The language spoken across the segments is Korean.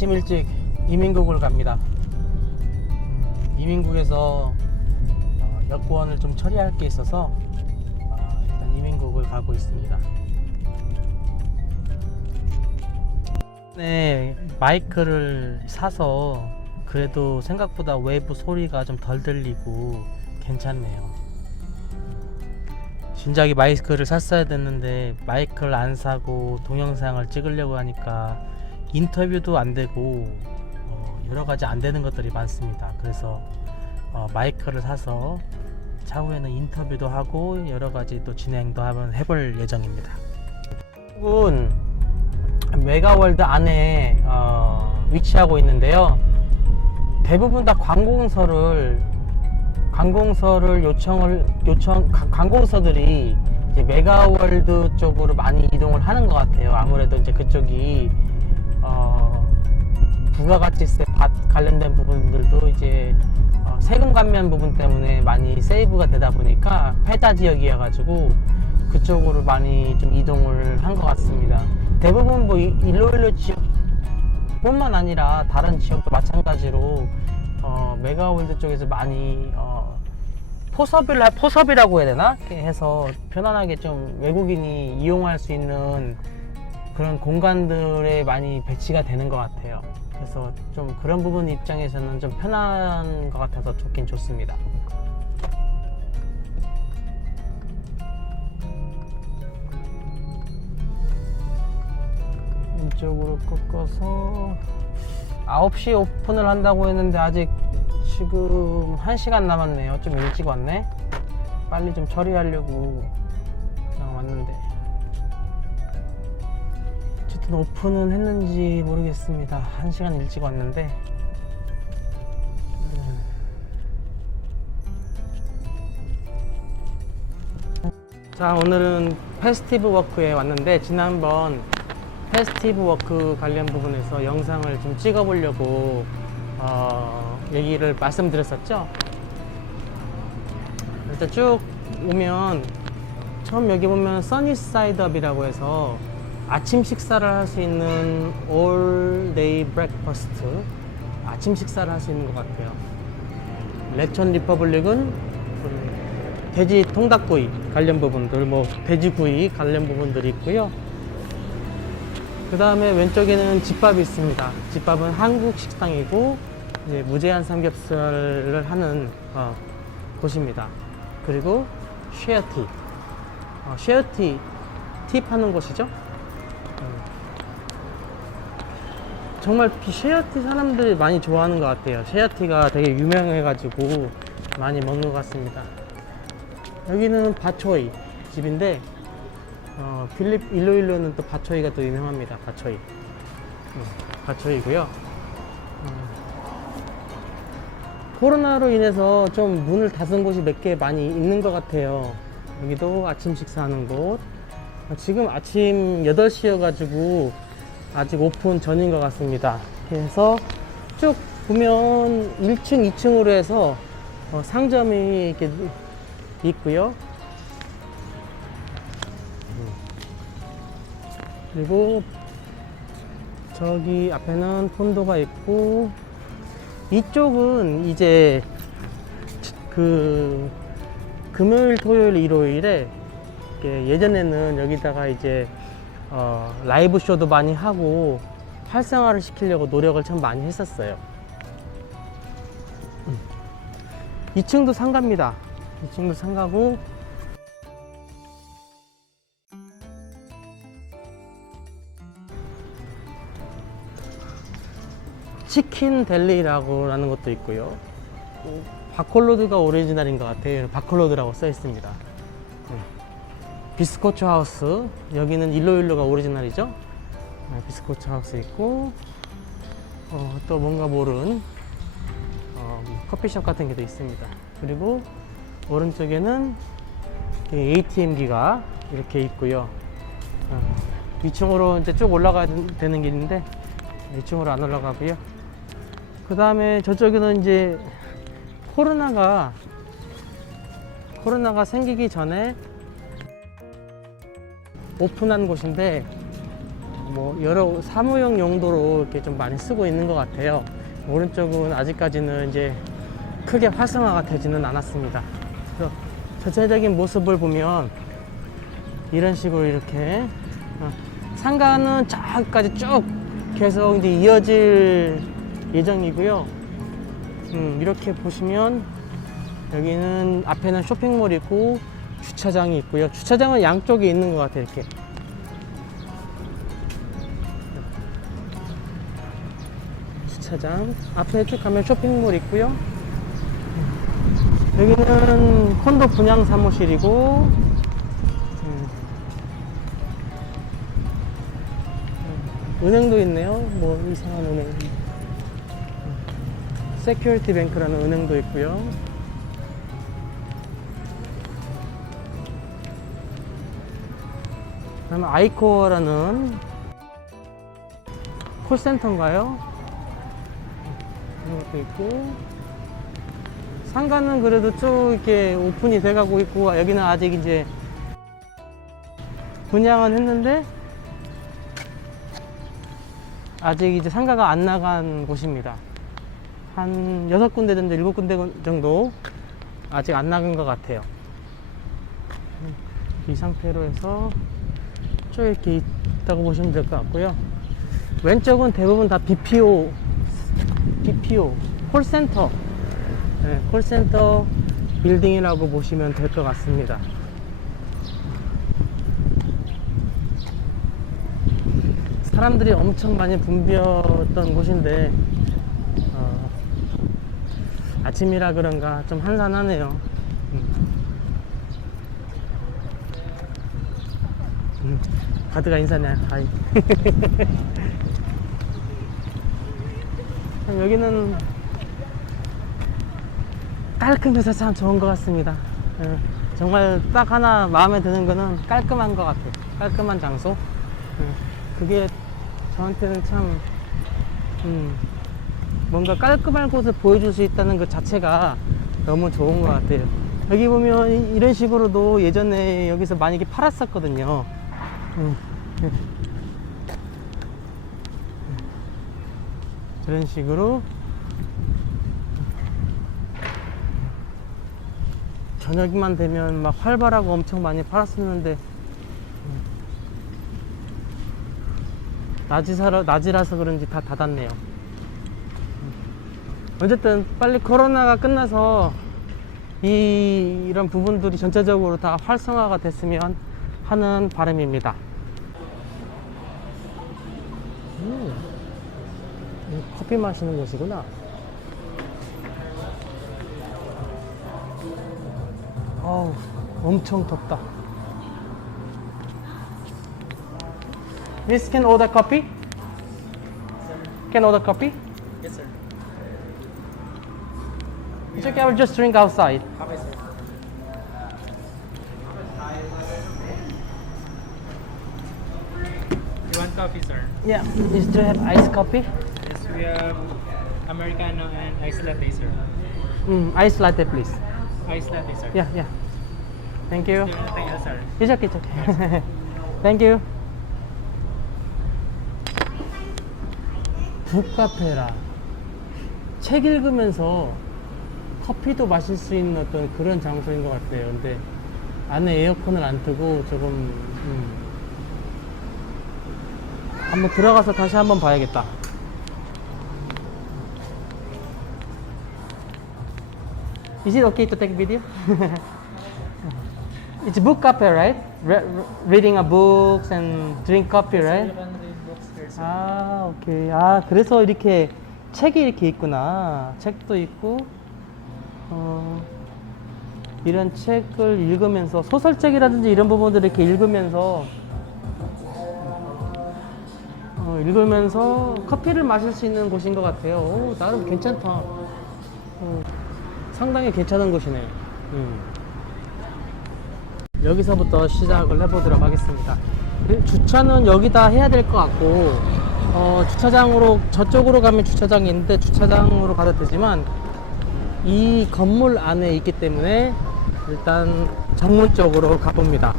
아침 일찍 이민국을 갑니다. 음, 이민국에서 어, 여권을 좀 처리할 게 있어서 어, 일단 이민국을 가고 있습니다. 네, 마이크를 사서 그래도 생각보다 외부 소리가 좀 덜 들리고 괜찮네요. 진작에 마이크를 샀어야 됐는데 마이크를 안 사고 동영상을 찍으려고 하니까 인터뷰도 안 되고 어, 여러 가지 안 되는 것들이 많습니다. 그래서 어, 마이크를 사서 차후에는 인터뷰도 하고 여러 가지 또 진행도 한번 해볼 예정입니다. 은 메가월드 안에 어, 위치하고 있는데요. 대부분 다 관공서를 관공서를 요청을 요청 가- 관공서들이 메가월드 쪽으로 많이 이동을 하는 것 같아요. 아무래도 이제 그쪽이 어, 부가가치세 밭 관련된 부분들도 이제 어, 세금 감면 부분 때문에 많이 세이브가 되다 보니까 패자 지역이어 가지고 그쪽으로 많이 좀 이동을 한 것 같습니다. 대부분 뭐 이- 일로일로 지역뿐만 아니라 다른 지역도 마찬가지로 어, 메가월드 쪽에서 많이 어, 포섭을 포섭이라고 해야 되나 해서 편안하게 좀 외국인이 이용할 수 있는 그런 공간들에 많이 배치가 되는 것 같아요. 그래서 좀 그런 부분 입장에서는 좀 편한 것 같아서 좋긴 좋습니다. 이쪽으로 꺾어서 9시 오픈을 한다고 했는데 아직 지금 1시간 남았네요. 좀 일찍 왔네. 빨리 좀 처리하려고 그냥 왔는데. 오픈은 했는지 모르겠습니다. 1시간 일찍 왔는데. 음. 자, 오늘은 페스티브 워크에 왔는데 지난번 페스티브 워크 관련 부분에서 영상을 좀 찍어 보려고 어, 얘기를 말씀드렸었죠. 일단 쭉 오면 처음 여기 보면 써니사이드업이라고 해서 아침 식사를 할 수 있는 올 데이 브렉퍼스트 아침 식사를 할 수 있는 것 같아요. 레천 리퍼블릭은 그 돼지 통닭구이 관련 부분들, 뭐 돼지구이 관련 부분들이 있고요. 그 다음에 왼쪽에는 집밥이 있습니다. 집밥은 한국 식당이고 이제 무제한 삼겹살을 하는 어, 곳입니다. 그리고 쉐어티, 어, 쉐어티 팁 하는 곳이죠. 음. 정말 비- 쉐어티 사람들이 많이 좋아하는 것 같아요. 쉐어티가 되게 유명해가지고 많이 먹는 것 같습니다. 여기는 바초이 집인데 어, 필립 일로일로는 또 바초이가 또 유명합니다. 바초이. 음, 바초이고요. 음, 코로나로 인해서 좀 문을 닫은 곳이 몇 개 많이 있는 것 같아요. 여기도 아침 식사하는 곳. 어, 지금 아침 8시여가지고 아직 오픈 전인 것 같습니다. 그래서 쭉 보면 1층, 2층으로 해서 어, 상점이 이렇게 있고요. 그리고 저기 앞에는 콘도가 있고 이쪽은 이제 그 금요일, 토요일, 일요일에 이렇게 예전에는 여기다가 이제 어, 라이브 쇼도 많이 하고 활성화를 시키려고 노력을 참 많이 했었어요. 음. 2층도 상가입니다. 2층도 상가고 치킨 델리라고 하는 것도 있고요. 어, 바콜로드가 오리지널인 것 같아요. 바콜로드라고 써 있습니다. 네. 비스코초 하우스 여기는 일로일로가 오리지널이죠. 네, 비스코초 하우스 있고 어, 또 뭔가 모른 어, 커피숍 같은 게도 있습니다. 그리고 오른쪽에는 ATM기가 이렇게 있고요. 어, 2층으로 이제 쭉 올라가야 되는 길인데 2층으로 안 올라가고요. 그 다음에 저쪽에는 이제 코로나가 코로나가 생기기 전에 오픈한 곳인데 뭐 여러 사무용 용도로 이렇게 좀 많이 쓰고 있는 것 같아요. 오른쪽은 아직까지는 이제 크게 활성화가 되지는 않았습니다. 그래서 전체적인 모습을 보면 이런 식으로 이렇게 어, 상가는 저까지 쭉 계속 이제 이어질 예정이고요. 음, 이렇게 보시면 여기는 앞에는 쇼핑몰이 있고 주차장이 있고요. 주차장은 양쪽에 있는 것 같아요. 이렇게. 주차장 앞에 쭉 가면 쇼핑몰 있고요. 여기는 콘도 분양 사무실이고 음. 음, 은행도 있네요. 뭐 이상한 은행. 세큐리티 뱅크라는 은행도 있고요. 그다음에 아이코어라는 콜센터인가요? 이런 것도 있고 상가는 그래도 쭉 이렇게 오픈이 돼가고 있고 여기는 아직 이제 분양은 했는데 아직 이제 상가가 안 나간 곳입니다. 한 여섯 군데 정도, 일곱 군데 정도 아직 안 나간 것 같아요. 이 상태로 해서 쭉 이렇게 있다고 보시면 될 것 같고요. 왼쪽은 대부분 다 BPO, BPO, 콜센터, 네, 콜센터 빌딩이라고 보시면 될 것 같습니다. 사람들이 엄청 많이 붐볐던 곳인데 어, 아침이라 그런가 좀 한산하네요. 음. 음, 가드가 인사네. 하이. 여기는 깔끔해서 참 좋은 것 같습니다. 예, 정말 딱 하나 마음에 드는 거는 깔끔한 것 같아요. 깔끔한 장소. 예, 그게 저한테는 참, 음, 뭔가 깔끔한 곳을 보여줄 수 있다는 것 자체가 너무 좋은 것 같아요. 여기 보면 이- 이런 식으로도 예전에 여기서 많이 팔았었거든요. 이런 식으로 저녁만 되면 막 활발하고 엄청 많이 팔았었는데 음, 낮이사라, 낮이라서 그런지 다 닫았네요. 음. 어쨌든 빨리 코로나가 끝나서 이, 이런 부분들이 전체적으로 다 활성화가 됐으면 하는 바람입니다. 커피 마시는 곳이구나. 어우, 엄청 덥다. Miss can order coffee? Can order coffee? Yes, sir. It's okay, I will just drink outside. Okay, sir. You want coffee, sir? Yeah, is do you have iced coffee? We have Americano and iced latte, sir. Mm, iced latte, please. Iced latte, sir. Yeah, yeah. Thank you. You want anything else, sir? It's okay, it's okay. Thank you. 북카페라. 책 읽으면서 커피도 마실 수 있는 어떤 그런 장소인 것 같아요. 근데 안에 에어컨을 안 트고 조금 음. 한번 들어가서 다시 한번 봐야겠다. Is it okay to take video? It's book cafe, right? Re- re- reading a books and drink coffee, right? 아, 오케이. 아, 그래서 이렇게 책이 이렇게 있구나. 책도 있고, 어, 이런 책을 읽으면서, 소설책이라든지 이런 부분들을 이렇게 읽으면서, 어, 읽으면서 커피를 마실 수 있는 곳인 것 같아요. 오, 나름 괜찮다. 어, 상당히 괜찮은 곳이네요. 음. 여기서부터 시작을 해보도록 하겠습니다. 그 주차는 여기다 해야 될 것 같고, 어, 주차장으로, 저쪽으로 가면 주차장이 있는데 주차장으로 가도 되지만, 이 건물 안에 있기 때문에 일단 정문 쪽으로 가봅니다.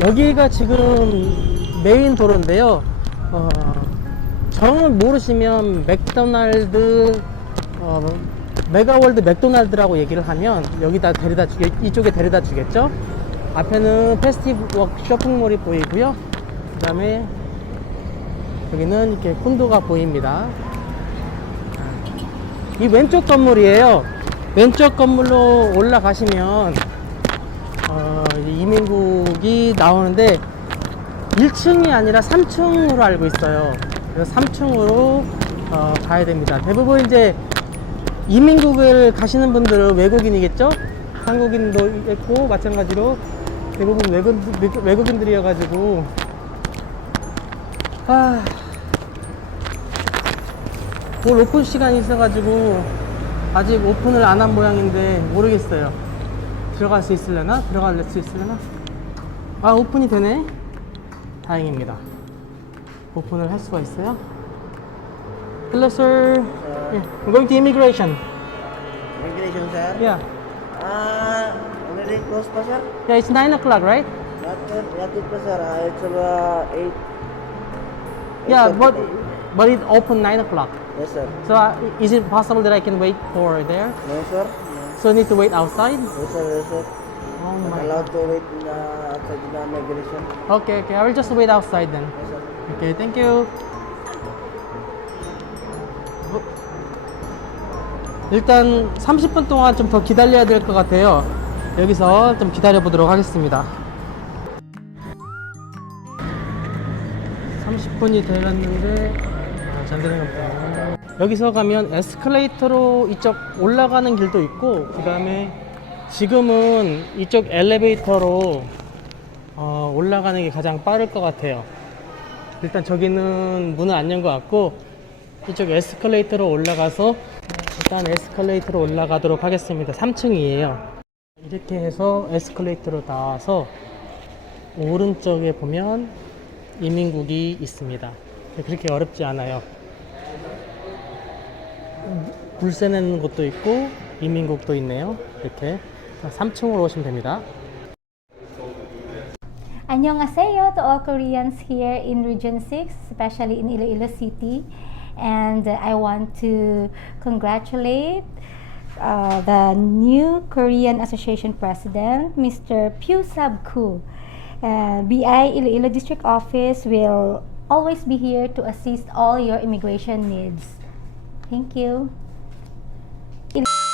여기가 지금 메인 도로인데요. 어, 정을 모르시면 맥도날드, 어, 메가월드 맥도날드라고 얘기를 하면 여기다 데려다 주겠, 이쪽에 데려다 주겠죠. 앞에는 페스티브 쇼핑몰이 보이고요. 그 다음에 여기는 이렇게 콘도가 보입니다. 이 왼쪽 건물이에요. 왼쪽 건물로 올라가시면 어, 이민국이 나오는데 1층이 아니라 3층으로 알고 있어요. 그래서 3층으로 어, 가야 됩니다. 대부분 이제 이민국을 가시는 분들은 외국인이겠죠? 한국인도 있고 마찬가지로 대부분 외국, 외국인들이어가지고 아, 올 오픈 시간이 있어가지고 아직 오픈을 안 한 모양인데 모르겠어요. 들어갈 수 있으려나? 들어갈 수 있으려나? 아 오픈이 되네. 다행입니다. 오픈을 할 수가 있어요. Hello, sir. Yeah, I'm going to immigration. Immigration, sir? Yeah, Ah, already closed pa, sir? yeah, it's nine o'clock, right? Not, yet- not yet pa, sir. Ah, it's about 8. Yeah, 8:30 but pa. but it opened nine o'clock. Yes, sir. So uh, is it possible that I can wait for there? No, sir? No. So I need to wait outside? Yes, sir. Yes, sir. Oh Not my. allowed to wait in the, outside the immigration. Okay, okay. I will just wait outside then. Yes, sir. Thank you. 어? 일단 30분 동안 좀 더 기다려야 될 것 같아요. 여기서 좀 기다려 보도록 하겠습니다. 30분이 되었는데 아, 잘 되는 겁니다. 여기서 가면 에스컬레이터로 이쪽 올라가는 길도 있고 그 다음에 지금은 이쪽 엘리베이터로 어, 올라가는 게 가장 빠를 것 같아요. 일단 저기는 문은 안 연 것 같고 이쪽 에스컬레이터로 올라가서 일단 에스컬레이터로 올라가도록 하겠습니다. 3층이에요. 이렇게 해서 에스컬레이터로 나와서 오른쪽에 보면 이민국이 있습니다. 그렇게 어렵지 않아요. 불세 내는 곳도 있고 이민국도 있네요. 이렇게 3층으로 오시면 됩니다. Annyeonghaseyo to all Koreans here in Region 6, especially in Iloilo City. And uh, I want to congratulate uh, the new Korean Association President, Mr. Pyu Sab-ku. Uh, BI Iloilo District Office will always be here to assist all your immigration needs. Thank you. Il-